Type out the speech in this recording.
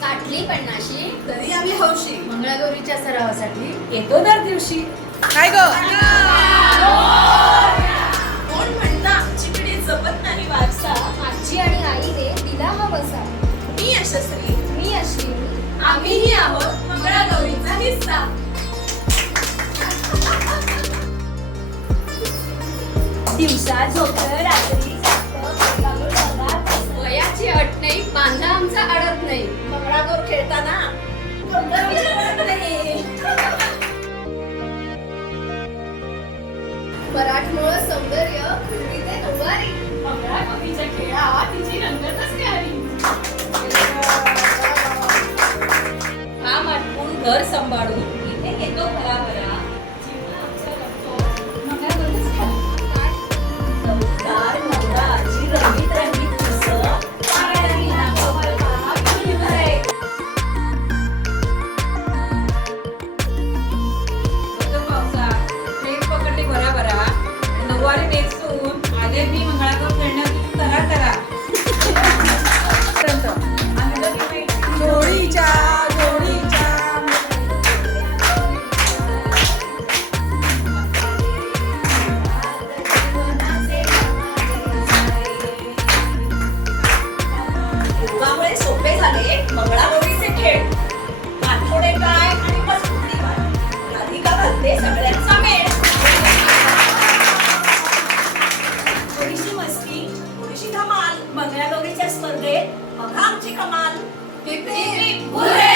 काढली पन्नाशी तरी आम्ही हौशी मंगळागौरीच्या सरावासाठी येतो दर दिवशी. काय ग कोण म्हणता आमची पिढी जपत नाही वारसा. आजी आणि आईने दिला हा वसा. मी यशस्वी, मी अश्विनी, आम्हीही आहोत मंगळागौरीचा हिस्सा. दिवसा झोपतं रात्री वयाची अट नाही, बांधा आमचा अडत नाही. मंगळागौर खेळताना कोणतं विचारत नाही. मराठमोळं सौंदर्य पूर्वीचे नऊवारी. मंगळागौरीच्या खेळात तिची रंगतच न्यारी. काम आटपून घर सांभाळून इथे येतो भराभरा. जीवन आमचा रंगतो मंगळागौरीच खेळात. चौदार नवराची रंगीत रंगीत केसं, पायाला नागोबाला पिळी भराय. होतं पावसात, ट्रेन पकडली भराभरा. नऊवारी नेसून आले मी मंगळागौर खेळण्यात तरा तरा. जोडीच्या जोडीच्या योगामुळे सोपे झाले मंगळागौरीचे खेळ. आठवडे काय आणि मजबुती काय, राधिका घालते सगळ्यांचा मेळ. थोडीशी मस्ती, थोडीशी धमाल, मंगळागौरीच्या स्पर्धेत बघा आमची कमाल. Heap heap hurray!